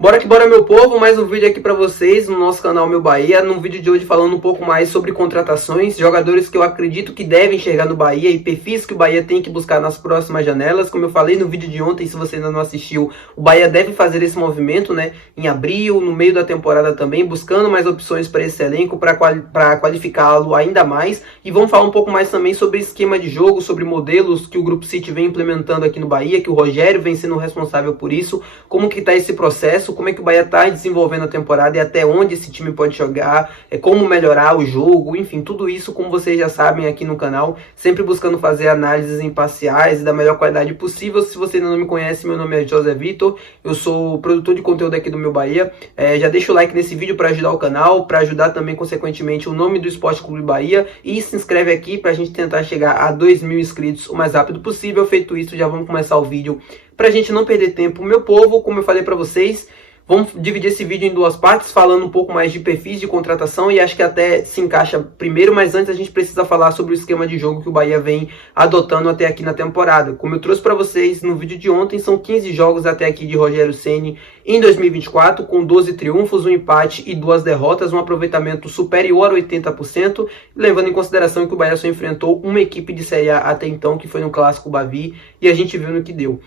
Bora que bora, meu povo, mais um vídeo aqui pra vocês no nosso canal Meu Bahia. No vídeo de hoje falando um pouco mais sobre contratações, jogadores que eu acredito que devem chegar no Bahia e perfis que o Bahia tem que buscar nas próximas janelas. Como eu falei no vídeo de ontem, se você ainda não assistiu, o Bahia deve fazer esse movimento, né, em abril, no meio da temporada também, buscando mais opções para esse elenco, para qualificá-lo ainda mais. E vamos falar um pouco mais também sobre esquema de jogo, sobre modelos que o Grupo City vem implementando aqui no Bahia, que o Rogério vem sendo responsável por isso, como que está esse processo, como é que o Bahia está desenvolvendo a temporada e até onde esse time pode jogar, como melhorar o jogo, enfim, tudo isso, como vocês já sabem aqui no canal, sempre buscando fazer análises imparciais e da melhor qualidade possível. Se você ainda não me conhece, meu nome é José Vitor, eu sou produtor de conteúdo aqui do Meu Bahia. Já deixa o like nesse vídeo para ajudar o canal, para ajudar também, consequentemente, o nome do Esporte Clube Bahia, e se inscreve aqui para a gente tentar chegar a 2.000 inscritos o mais rápido possível. Feito isso, já vamos começar o vídeo para a gente não perder tempo. Meu povo, como eu falei para vocês, vamos dividir esse vídeo em duas partes, falando um pouco mais de perfis de contratação, e acho que até se encaixa primeiro, mas antes a gente precisa falar sobre o esquema de jogo que o Bahia vem adotando até aqui na temporada. Como eu trouxe para vocês no vídeo de ontem, são 15 jogos até aqui de Rogério Ceni em 2024, com 12 triunfos, um empate e 2 derrotas, um aproveitamento superior a 80%, levando em consideração que o Bahia só enfrentou uma equipe de Série A até então, que foi no Clássico Bavi, e a gente viu no que deu.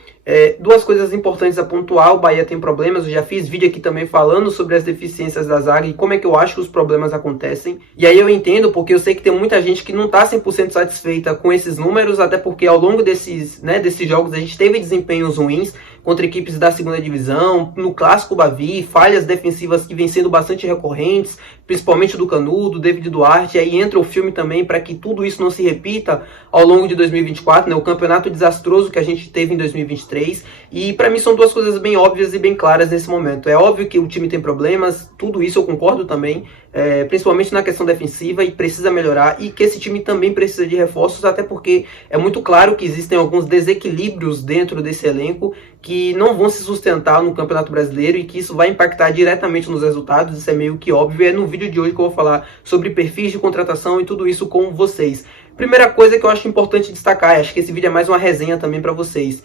Duas coisas importantes a pontuar: o Bahia tem problemas, eu já fiz vídeo aqui também falando sobre as deficiências da zaga e como é que eu acho que os problemas acontecem. E aí eu entendo, porque eu sei que tem muita gente que não está 100% satisfeita com esses números, até porque ao longo desses jogos a gente teve desempenhos ruins contra equipes da segunda divisão, no Clássico Bavi, falhas defensivas que vêm sendo bastante recorrentes, principalmente do Canudo, David Duarte. Aí entra o filme também para que tudo isso não se repita ao longo de 2024, né? O campeonato desastroso que a gente teve em 2023, e para mim são duas coisas bem óbvias e bem claras nesse momento. É óbvio que o time tem problemas, tudo isso eu concordo também, principalmente na questão defensiva, e precisa melhorar, e que esse time também precisa de reforços, até porque é muito claro que existem alguns desequilíbrios dentro desse elenco que não vão se sustentar no Campeonato Brasileiro e que isso vai impactar diretamente nos resultados. Isso é meio que óbvio. É no vídeo de hoje que eu vou falar sobre perfis de contratação e tudo isso com vocês. Primeira coisa que eu acho importante destacar, acho que esse vídeo é mais uma resenha também para vocês.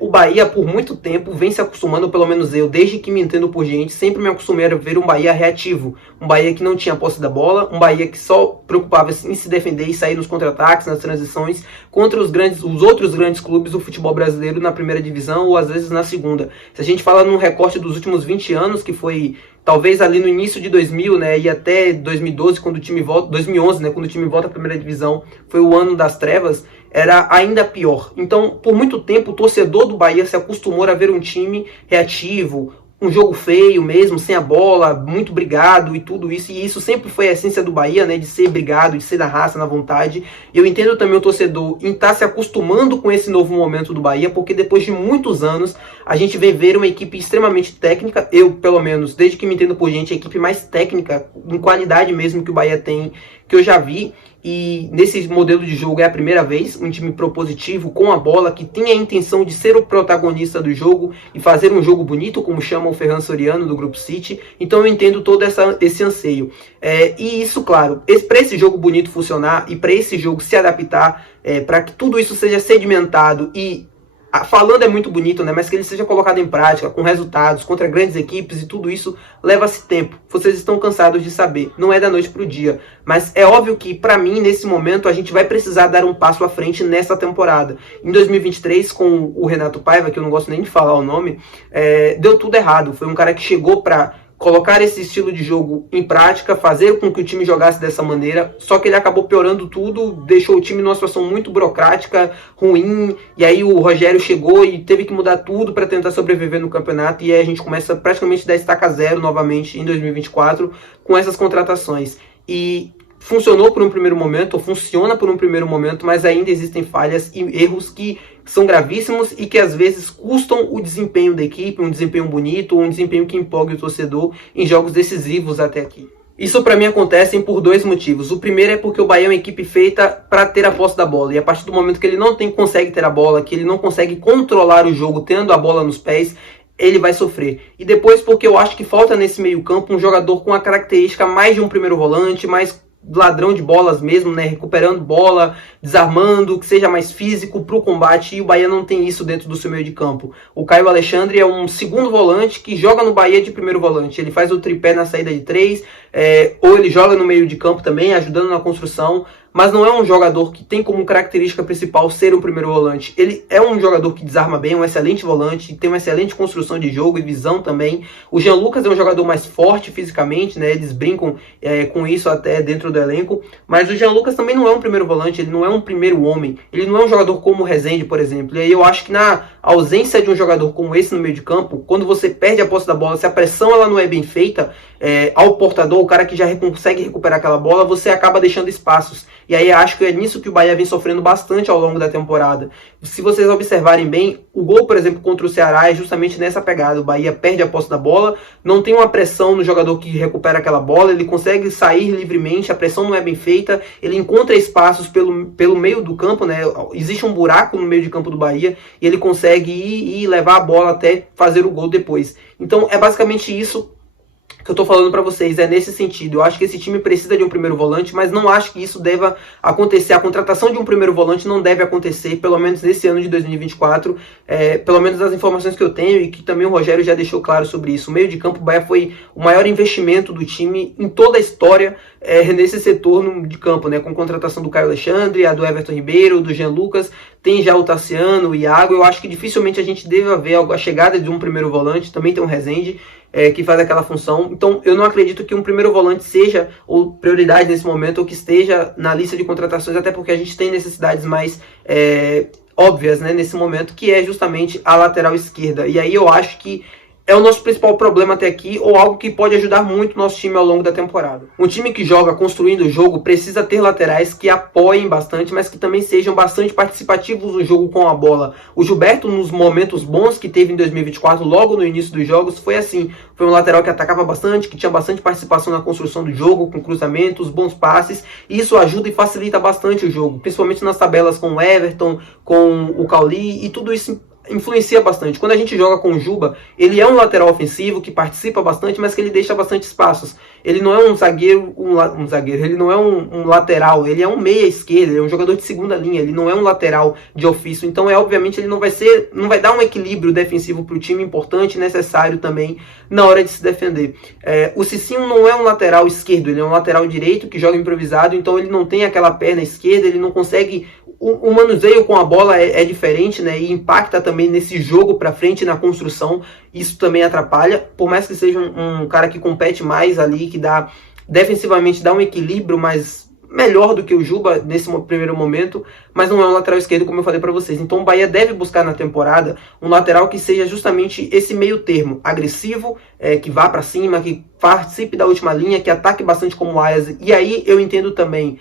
O Bahia, por muito tempo, vem se acostumando, pelo menos eu, desde que me entendo por gente, sempre me acostumei a ver um Bahia reativo. Um Bahia que não tinha posse da bola, um Bahia que só preocupava em se defender e sair nos contra-ataques, nas transições, contra os outros grandes clubes do futebol brasileiro na primeira divisão ou às vezes na segunda. Se a gente fala num recorte dos últimos 20 anos, que foi talvez ali no início de 2000, né, e até 2012, quando o time volta, 2011, né, quando o time volta à primeira divisão, foi o ano das trevas, era ainda pior. Então, por muito tempo, o torcedor do Bahia se acostumou a ver um time reativo, um jogo feio mesmo, sem a bola, muito brigado e tudo isso. E isso sempre foi a essência do Bahia, né, de ser brigado, de ser na raça, na vontade. E eu entendo também o torcedor em estar se acostumando com esse novo momento do Bahia, porque depois de muitos anos a gente vem ver uma equipe extremamente técnica. Eu, pelo menos, desde que me entendo por gente, a equipe mais técnica, em qualidade mesmo, que o Bahia tem, que eu já vi. E nesse modelo de jogo é a primeira vez, um time propositivo, com a bola, que tem a intenção de ser o protagonista do jogo e fazer um jogo bonito, como chama o Ferran Soriano do Grupo City. Então eu entendo todo esse anseio. E isso, claro, para esse jogo bonito funcionar e para esse jogo se adaptar, para que tudo isso seja sedimentado e falando é muito bonito, né? Mas que ele seja colocado em prática, com resultados, contra grandes equipes, e tudo isso leva-se tempo. Vocês estão cansados de saber, não é da noite para o dia. Mas é óbvio que, para mim, nesse momento, a gente vai precisar dar um passo à frente nessa temporada. Em 2023, com o Renato Paiva, que eu não gosto nem de falar o nome, deu tudo errado. Foi um cara que chegou para colocar esse estilo de jogo em prática, fazer com que o time jogasse dessa maneira, só que ele acabou piorando tudo, deixou o time numa situação muito burocrática, ruim, e aí o Rogério chegou e teve que mudar tudo para tentar sobreviver no campeonato, e aí a gente começa praticamente da estaca zero novamente em 2024 com essas contratações. E funcionou por um primeiro momento, ou funciona por um primeiro momento, mas ainda existem falhas e erros que são gravíssimos e que às vezes custam o desempenho da equipe, um desempenho bonito, um desempenho que empolgue o torcedor em jogos decisivos até aqui. Isso para mim acontece por dois motivos. O primeiro é porque o Bahia é uma equipe feita para ter a posse da bola, e a partir do momento que ele não consegue ter a bola, que ele não consegue controlar o jogo tendo a bola nos pés, ele vai sofrer. E depois porque eu acho que falta nesse meio campo um jogador com a característica mais de um primeiro volante, mais ladrão de bolas mesmo, né? Recuperando bola, desarmando, que seja mais físico para o combate, e o Bahia não tem isso dentro do seu meio de campo. O Caio Alexandre é um segundo volante que joga no Bahia de primeiro volante. Ele faz o tripé na saída de três, ou ele joga no meio de campo também, ajudando na construção, mas não é um jogador que tem como característica principal ser um primeiro volante. Ele é um jogador que desarma bem, um excelente volante, tem uma excelente construção de jogo e visão também. O Jean Lucas é um jogador mais forte fisicamente, né? Eles brincam com isso até dentro do elenco, mas o Jean Lucas também não é um primeiro volante, ele não é um primeiro homem, ele não é um jogador como o Rezende, por exemplo. E aí eu acho que na ausência de um jogador como esse no meio de campo, quando você perde a posse da bola, se a pressão ela não é bem feita, ao portador, o cara que já consegue recuperar aquela bola, você acaba deixando espaços. E aí acho que é nisso que o Bahia vem sofrendo bastante ao longo da temporada. Se vocês observarem bem, o gol, por exemplo, contra o Ceará é justamente nessa pegada. O Bahia perde a posse da bola, não tem uma pressão no jogador que recupera aquela bola, ele consegue sair livremente, a pressão não é bem feita, ele encontra espaços pelo meio do campo, né? Existe um buraco no meio de campo do Bahia e ele consegue ir e levar a bola até fazer o gol depois. Então é basicamente isso que eu tô falando para vocês, é nesse sentido. Eu acho que esse time precisa de um primeiro volante, mas não acho que isso deva acontecer. A contratação de um primeiro volante não deve acontecer, pelo menos nesse ano de 2024, pelo menos das informações que eu tenho e que também o Rogério já deixou claro sobre isso. O meio de campo, o Bahia foi o maior investimento do time em toda a história nesse setor de campo, né? Com a contratação do Caio Alexandre, a do Everton Ribeiro, do Jean Lucas, tem já o Tassiano, o Iago. Eu acho que dificilmente a gente deve ver a chegada de um primeiro volante, também tem o Rezende, que faz aquela função. Então eu não acredito que um primeiro volante seja ou prioridade nesse momento, ou que esteja na lista de contratações, até porque a gente tem necessidades mais óbvias, né, nesse momento, que é justamente a lateral esquerda. E aí eu acho que é o nosso principal problema até aqui, ou algo que pode ajudar muito o nosso time ao longo da temporada. Um time que joga construindo o jogo precisa ter laterais que apoiem bastante, mas que também sejam bastante participativos no jogo com a bola. O Gilberto, nos momentos bons que teve em 2024, logo no início dos jogos, foi assim. Foi um lateral que atacava bastante, que tinha bastante participação na construção do jogo, com cruzamentos, bons passes, e isso ajuda e facilita bastante o jogo, principalmente nas tabelas com o Everton, com o Cauli, e tudo isso influencia bastante. Quando a gente joga com o Juba, ele é um lateral ofensivo que participa bastante, mas que ele deixa bastante espaços. Ele não é um zagueiro, ele não é um lateral, ele é um meia esquerda, ele é um jogador de segunda linha, ele não é um lateral de ofício. Então, obviamente, ele não vai dar um equilíbrio defensivo para o time importante, necessário também na hora de se defender. O Cicinho não é um lateral esquerdo, ele é um lateral direito que joga improvisado, então ele não tem aquela perna esquerda, ele não consegue. O manuseio com a bola é diferente, né? E impacta também nesse jogo para frente, na construção. Isso também atrapalha. Por mais que seja um cara que compete mais ali, que defensivamente dá um equilíbrio mais melhor do que o Juba nesse primeiro momento, mas não é um lateral esquerdo, como eu falei para vocês. Então o Bahia deve buscar na temporada um lateral que seja justamente esse meio termo, agressivo, que vá para cima, que participe da última linha, que ataque bastante como o Ayas. E aí eu entendo também,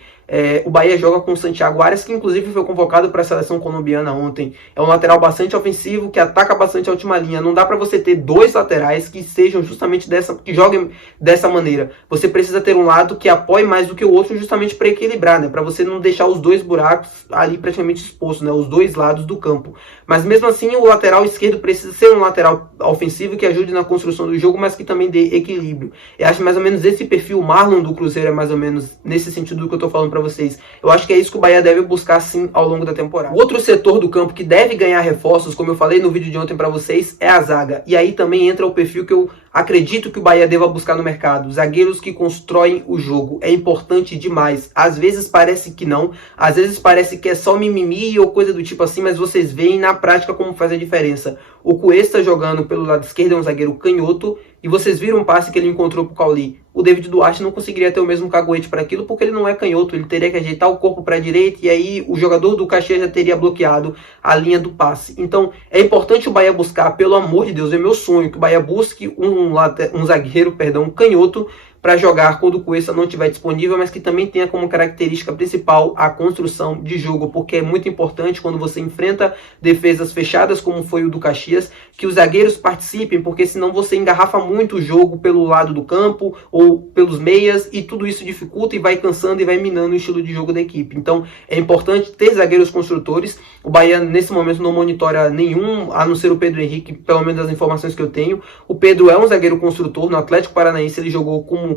o Bahia joga com o Santiago Arias, que inclusive foi convocado para a seleção colombiana ontem. É um lateral bastante ofensivo, que ataca bastante a última linha. Não dá para você ter dois laterais que sejam justamente que joguem dessa maneira. Você precisa ter um lado que apoie mais do que o outro, justamente para equilibrar, né? Para você não deixar os dois buracos ali praticamente expostos, né? Os dois lados do campo. Mas mesmo assim, o lateral esquerdo precisa ser um lateral ofensivo que ajude na construção do jogo, mas que também dê equilíbrio. Eu acho mais ou menos esse perfil. O Marlon do Cruzeiro é mais ou menos nesse sentido do que eu tô falando para vocês. Eu acho que é isso que o Bahia deve buscar sim ao longo da temporada. O outro setor do campo que deve ganhar reforços, como eu falei no vídeo de ontem para vocês, é a zaga. E aí também entra o perfil que eu acredito que o Bahia deva buscar no mercado. Zagueiros que constroem o jogo. É importante demais. Às vezes parece que não. Às vezes parece que é só mimimi ou coisa do tipo assim, mas vocês veem na prática como faz a diferença. O Cuesta jogando pelo lado esquerdo é um zagueiro canhoto, e vocês viram um passe que ele encontrou pro Cauli. O David Duarte não conseguiria ter o mesmo caguete para aquilo, porque ele não é canhoto, ele teria que ajeitar o corpo para a direita, e aí o jogador do Caxias já teria bloqueado a linha do passe. Então é importante o Bahia buscar, pelo amor de Deus, é meu sonho, que o Bahia busque um zagueiro canhoto, para jogar quando o Cuesta não estiver disponível, mas que também tenha como característica principal a construção de jogo, porque é muito importante quando você enfrenta defesas fechadas, como foi o do Caxias, que os zagueiros participem, porque senão você engarrafa muito o jogo pelo lado do campo ou pelos meias, e tudo isso dificulta e vai cansando e vai minando o estilo de jogo da equipe. Então é importante ter zagueiros construtores. O Bahia nesse momento não monitora nenhum, a não ser o Pedro Henrique, pelo menos das informações que eu tenho. O Pedro é um zagueiro construtor, no Atlético Paranaense ele jogou como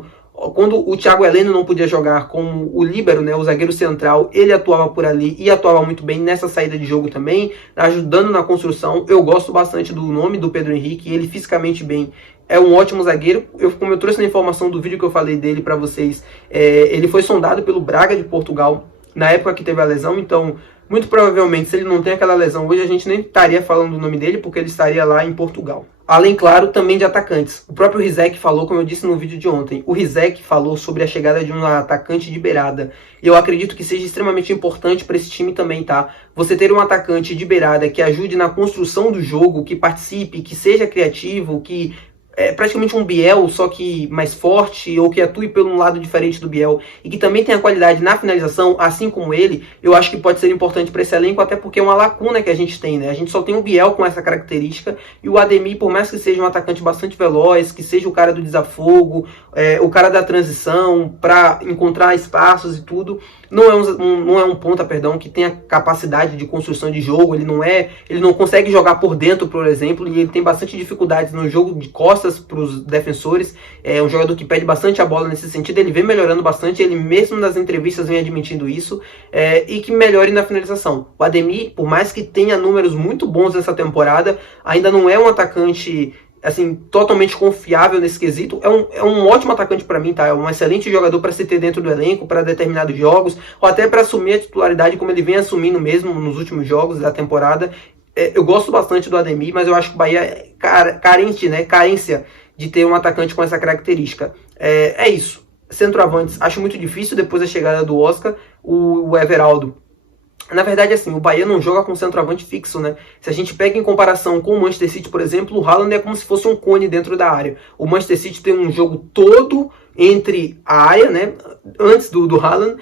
Quando o Thiago Heleno não podia jogar como o líbero, né, o zagueiro central, ele atuava por ali e atuava muito bem nessa saída de jogo também, ajudando na construção. Eu gosto bastante do nome do Pedro Henrique, ele fisicamente bem, é um ótimo zagueiro. Como eu trouxe na informação do vídeo que eu falei dele para vocês, ele foi sondado pelo Braga de Portugal na época que teve a lesão, então muito provavelmente se ele não tem aquela lesão hoje, a gente nem estaria falando o nome dele, porque ele estaria lá em Portugal. Além, claro, também de atacantes. O próprio Rizek falou, como eu disse no vídeo de ontem, o Rizek falou sobre a chegada de um atacante de beirada. E eu acredito que seja extremamente importante para esse time também, tá? Você ter um atacante de beirada que ajude na construção do jogo, que participe, que seja criativo, que é praticamente um Biel, só que mais forte, ou que atue por um lado diferente do Biel, e que também tenha qualidade na finalização, assim como ele, eu acho que pode ser importante para esse elenco, até porque é uma lacuna que a gente tem, né? A gente só tem o Biel com essa característica, e o Ademir, por mais que seja um atacante bastante veloz, que seja o cara do desafogo, o cara da transição, para encontrar espaços e tudo, não é um ponta, perdão, que tenha capacidade de construção de jogo, ele não consegue jogar por dentro, por exemplo, e ele tem bastante dificuldades no jogo de costas para os defensores. É um jogador que pede bastante a bola nesse sentido, ele vem melhorando bastante, ele mesmo nas entrevistas vem admitindo isso, e que melhore na finalização. O Ademir, por mais que tenha números muito bons nessa temporada, ainda não é um atacante assim, totalmente confiável nesse quesito. É um ótimo atacante para mim, tá? É um excelente jogador para se ter dentro do elenco, para determinados jogos, ou até para assumir a titularidade como ele vem assumindo mesmo nos últimos jogos da temporada. Eu gosto bastante do Ademir, mas eu acho que o Bahia é carência de ter um atacante com essa característica. É isso. Centroavantes, acho muito difícil depois da chegada do Oscar, o Everaldo. Na verdade, assim, o Bahia não joga com centroavante fixo, né? Se a gente pega em comparação com o Manchester City, por exemplo, o Haaland é como se fosse um cone dentro da área. O Manchester City tem um jogo todo entre a área, né? Antes do Haaland,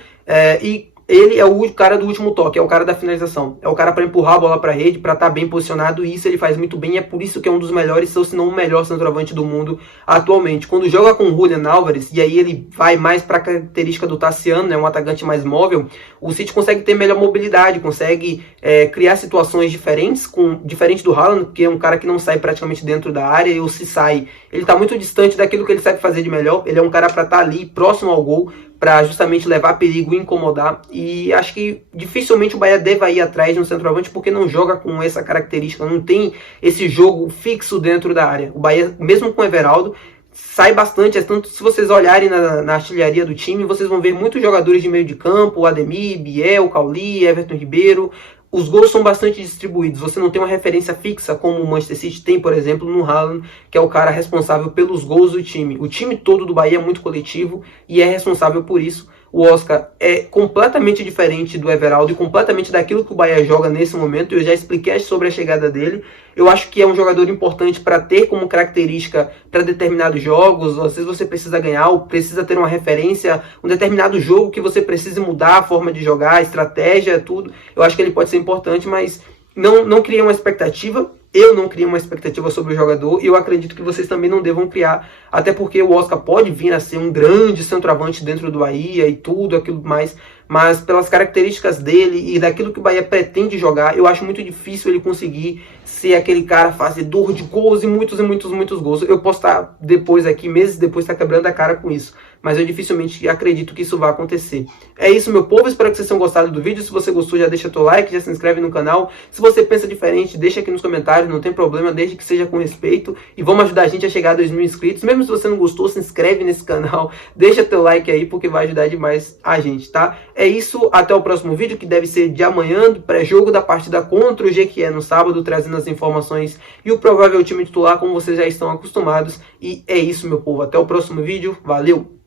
e ele é o cara do último toque, é o cara da finalização. É o cara para empurrar a bola para a rede, para estar bem posicionado, e isso ele faz muito bem, e é por isso que é um dos melhores, ou se não o melhor centroavante do mundo atualmente. Quando joga com o Julian Álvares, e aí ele vai mais para a característica do Tassiano, né, um atacante mais móvel, o City consegue ter melhor mobilidade, consegue criar situações diferente do Haaland, que é um cara que não sai praticamente dentro da área, ou se sai, ele está muito distante daquilo que ele sabe fazer de melhor. Ele é um cara para estar ali, próximo ao gol, para justamente levar perigo e incomodar, e acho que dificilmente o Bahia deva ir atrás de um centroavante, porque não joga com essa característica, não tem esse jogo fixo dentro da área. O Bahia, mesmo com o Everaldo, sai bastante, tanto se vocês olharem na artilharia do time, vocês vão ver muitos jogadores de meio de campo, o Ademir, Biel, Cauli, Everton Ribeiro. Os gols são bastante distribuídos, você não tem uma referência fixa como o Manchester City tem, por exemplo, no Haaland, que é o cara responsável pelos gols do time. O time todo do Bahia é muito coletivo e é responsável por isso. O Oscar é completamente diferente do Everaldo e completamente daquilo que o Bahia joga nesse momento. Eu já expliquei sobre a chegada dele. Eu acho que é um jogador importante para ter como característica para determinados jogos. Às vezes você precisa ganhar ou precisa ter uma referência, um determinado jogo que você precisa mudar a forma de jogar, a estratégia, tudo. Eu acho que ele pode ser importante, mas não criei uma expectativa. Eu não criei uma expectativa sobre o jogador e eu acredito que vocês também não devam criar, até porque o Oscar pode vir a ser um grande centroavante dentro do Bahia e tudo aquilo mais, mas pelas características dele e daquilo que o Bahia pretende jogar, eu acho muito difícil ele conseguir ser aquele cara fazedor de gols e muitos gols. Eu posso estar depois aqui, meses depois, estar quebrando a cara com isso, mas eu dificilmente acredito que isso vai acontecer. É isso, meu povo, espero que vocês tenham gostado do vídeo. Se você gostou, já deixa teu like, já se inscreve no canal. Se você pensa diferente, deixa aqui nos comentários, não tem problema, desde que seja com respeito, e vamos ajudar a gente a chegar a 2.000 inscritos. Mesmo se você não gostou, se inscreve nesse canal, deixa teu like aí, porque vai ajudar demais a gente, tá? É isso, até o próximo vídeo, que deve ser de amanhã, do pré-jogo da partida contra o Jequié no sábado, trazendo as informações e o provável time titular, como vocês já estão acostumados. E é isso, meu povo, até o próximo vídeo, valeu!